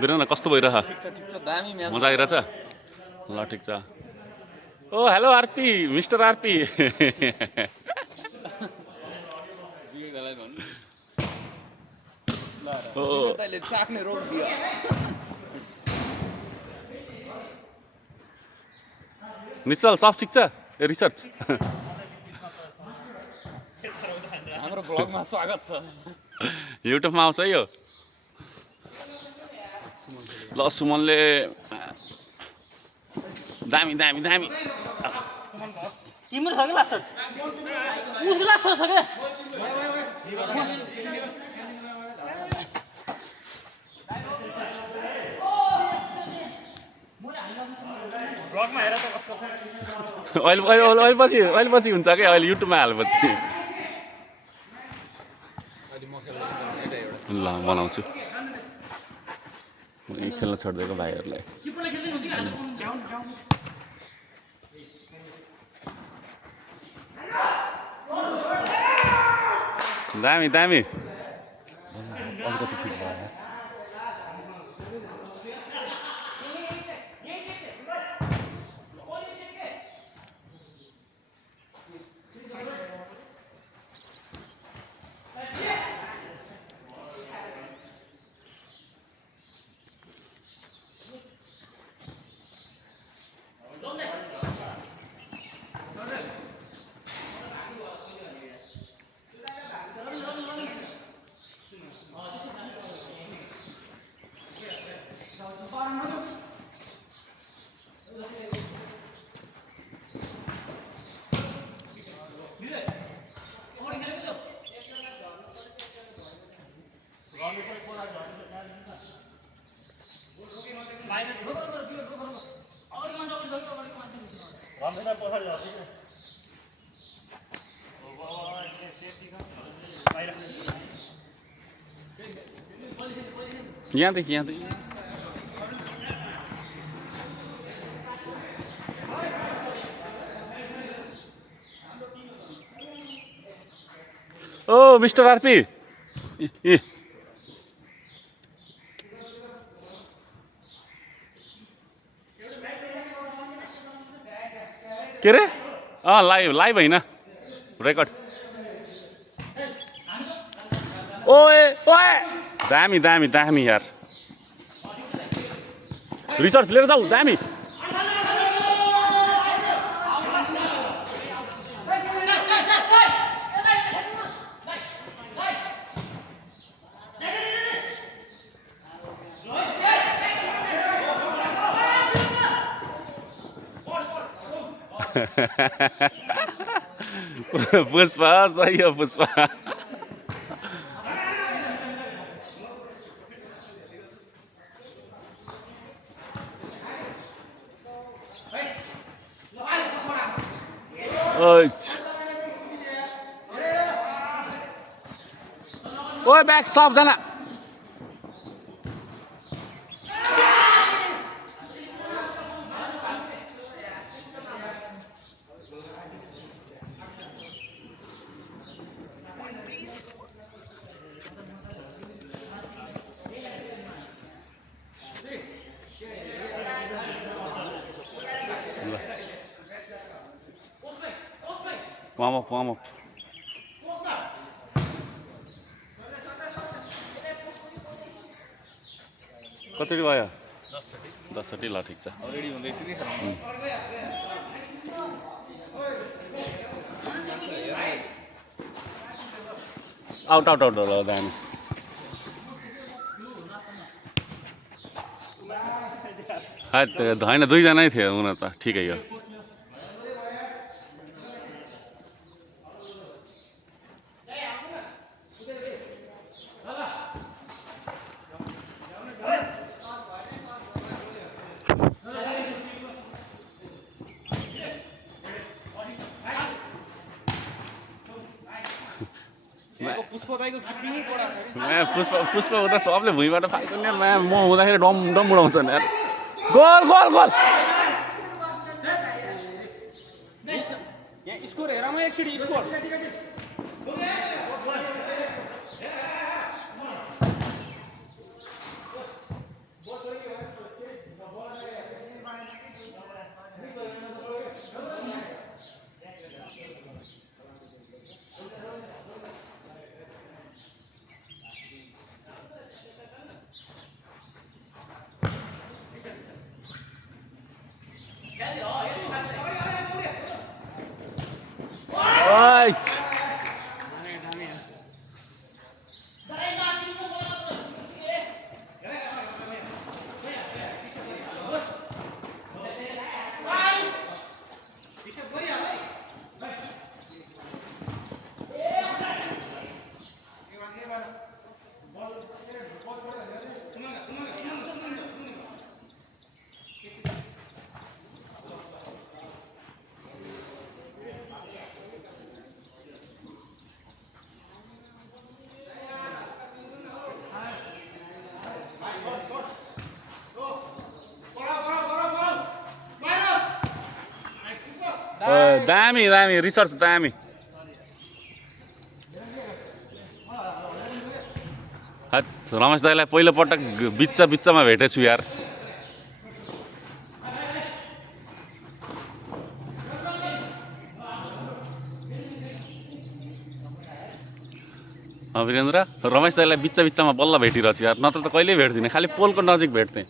Villain कस्तो भइरह मजा आइरहेछ ल ठिक छ ओ हेलो आरपी मिस्टर आरपी निश्चल सब ठिक छ रिसर्च हाम्रो ब्लगमा स्वागत छ युट्युबमा आउँछ है यो ल सुमनले दामी दामी दामी तिम्रो छ कि लास्ट उसको लास्ट छ के ब्लगमा हेर त कसको छ अहिले पछि हुन्छ कि अहिले युट्युबमा हालेपछि ल बनाउँछु खेल्न छोडिदिएको भाइहरूलाई दामी दामी अलिकति ठिक भयो यहाँदेखि ओ मिस्टर आरपी के अरे लाइभ होइन रेकर्ड ओए ओए दामी दामी दामी यार रिसर्च लिएर जाऊ दामी पुष्पा सही हो पुष्पा ओए ब्याक सबजना warm up कति भयो 10:30 ल ठिक छ रेडी हुँदैछु कि आउट आउट आउट होला दामी होइन दुईजनै थियो हुन त ठिकै हो पुष्प दाइको किपिङै कडा छ कि पुष्प हुँदा सबले भुइँबाट फाल्छ नि म हुँदाखेरि डम डम उडाउँछ नि यार गोल गोल गोल यहाँ स्कोर हेरौँ एकचोटि स्कोर Right. दामी दामी रिसर्च दामी रमेश दाइलाई पहिलोपटक बिचमा भेटेछु यार वीरेन्द्र रमेश दाइलाई बिचमा बल्ल भेटिरहेको छु यार नत्र त कहिल्यै भेट्दिनँ खालि पोलको नजिक भेट्थेँ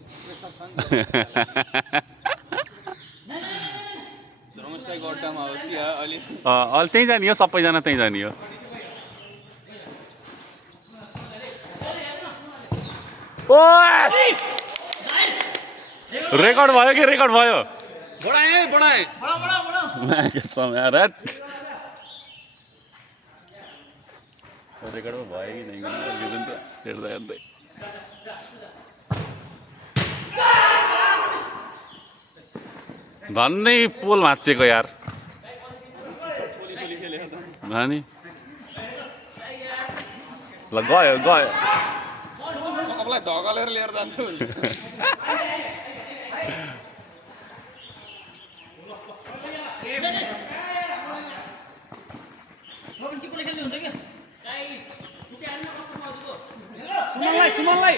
अहिले त्यहीँ जाने हो सबैजना त्यहीँ जाने हो रेकर्ड भयो कि रेकर्ड भयो रेकर्ड भयो कि हेर्दा हेर्दै धन्नै पोल भाँचेको यार नि ल गयो गयो सबलाई धगलेर लिएर जान्छु सुमनलाई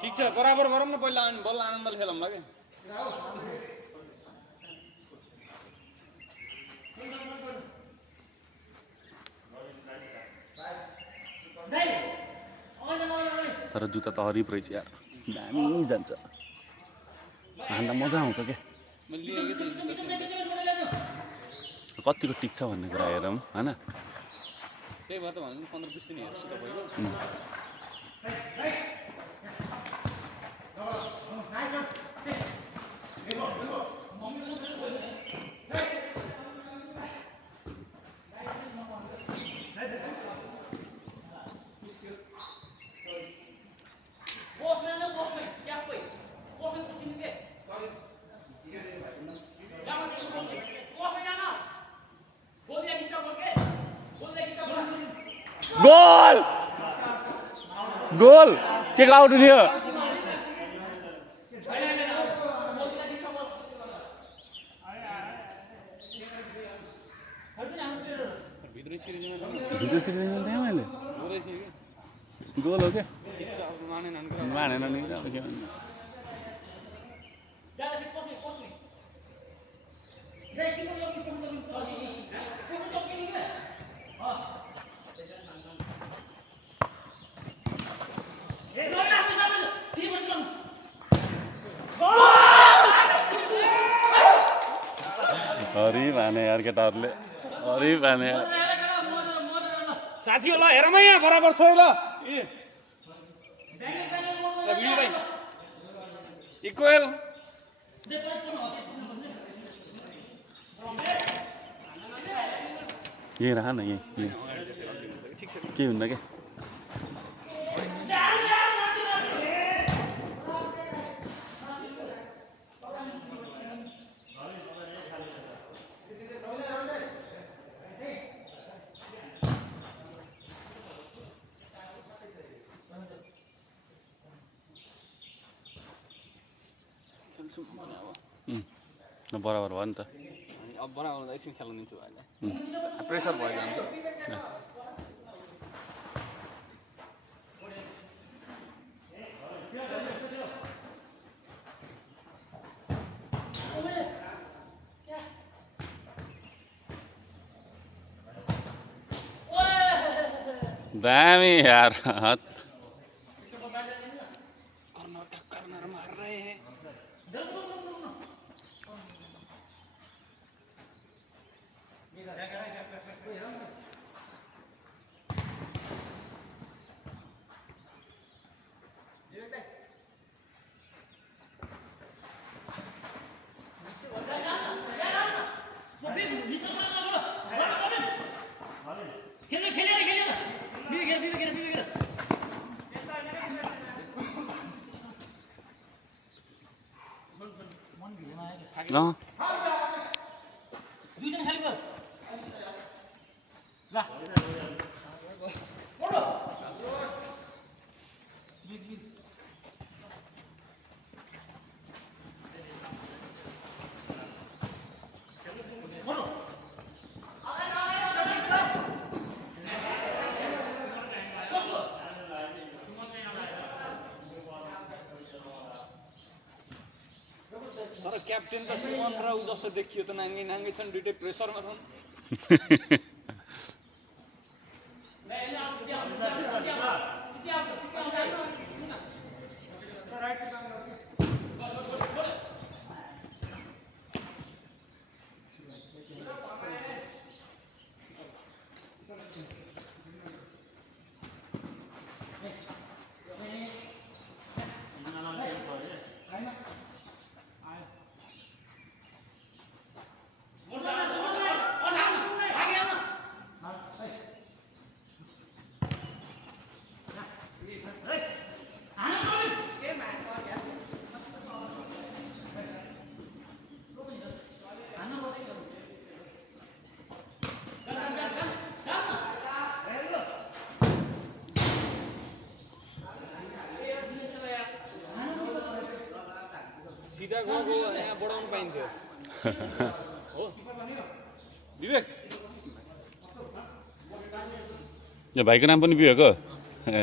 ठिक छ बराबर गरौँ न पहिला बल आनन्दले खेलौँ ल के तर जुत्ता त हरिब रहेछ यार दामी जान्छ हान्दा मजा आउँछ क्या कतिको टिक्छ भन्ने कुरा हेरौँ होइन त्यही भएर त भन्नु 15-20 दिन हेर्छु तपाईँको गोल गोल के आउट हुने भित्री सिरिजमा थिएँ मैले गोल हो क्या ठिक छ अब मानेन नि हरि भने यार केटाहरूले हरि भने यार साथी हो ल हेर म यहाँ बराबर छ ल भिडियो भाइ इक्वल यहीँ राख न यहीँ के हुन्न क्या बराबर भयो नि त अब बराबर एकछिन खेल्न दिन्छु भाइलाई प्रेसर भयो जान्छ दामी यार हात कर्नर मार रहे हैं अँ दुईजना खाली भयो तर क्याप्टेन त सुमन राउ जस्तो देखियो त नाङ्गे नाङ्गे छन् दुइटै प्रेसरमा छन् सिधा गएको यहाँ बढाउनु पाइन्थ्यो हो विवेक यो भाइको नाम पनि विवेक हो ए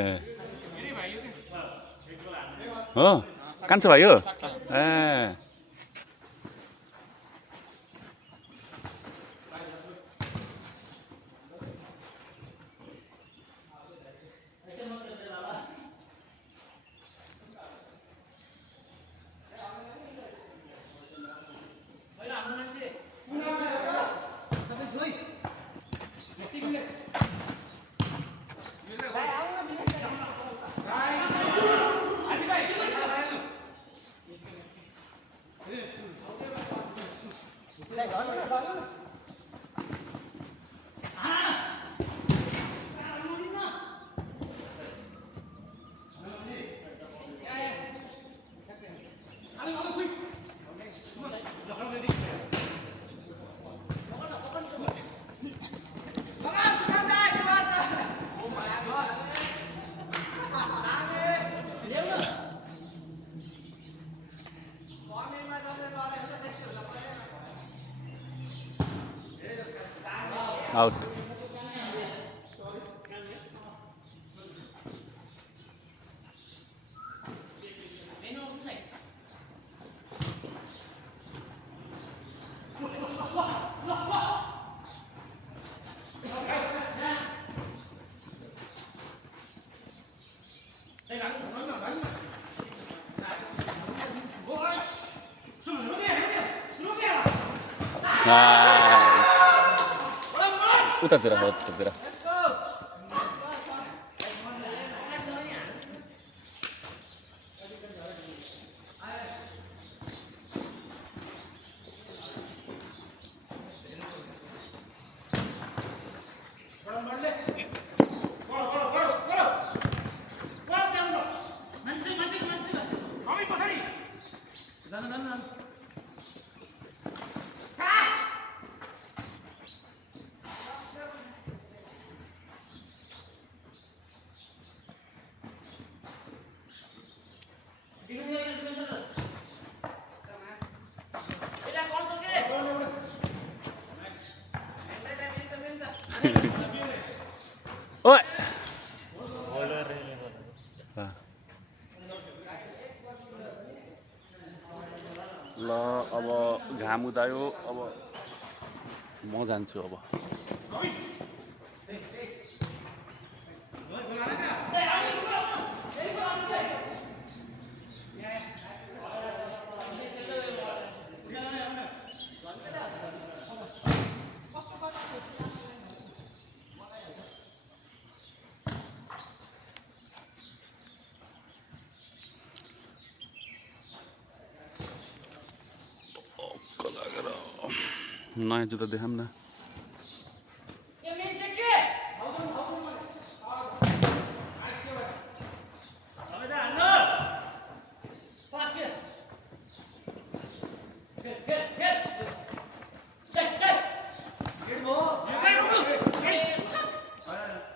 हो कान्छो भाइ हो ए आउट उतातिर हो उतातिर ओए ल अब घाम उदायो अब म जान्छु अब नयाँ जुत्ता देखाऊँ न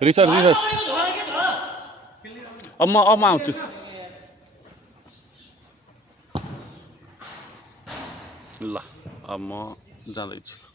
रिसर्च अब म आउँछु ल अब म जाँदैछु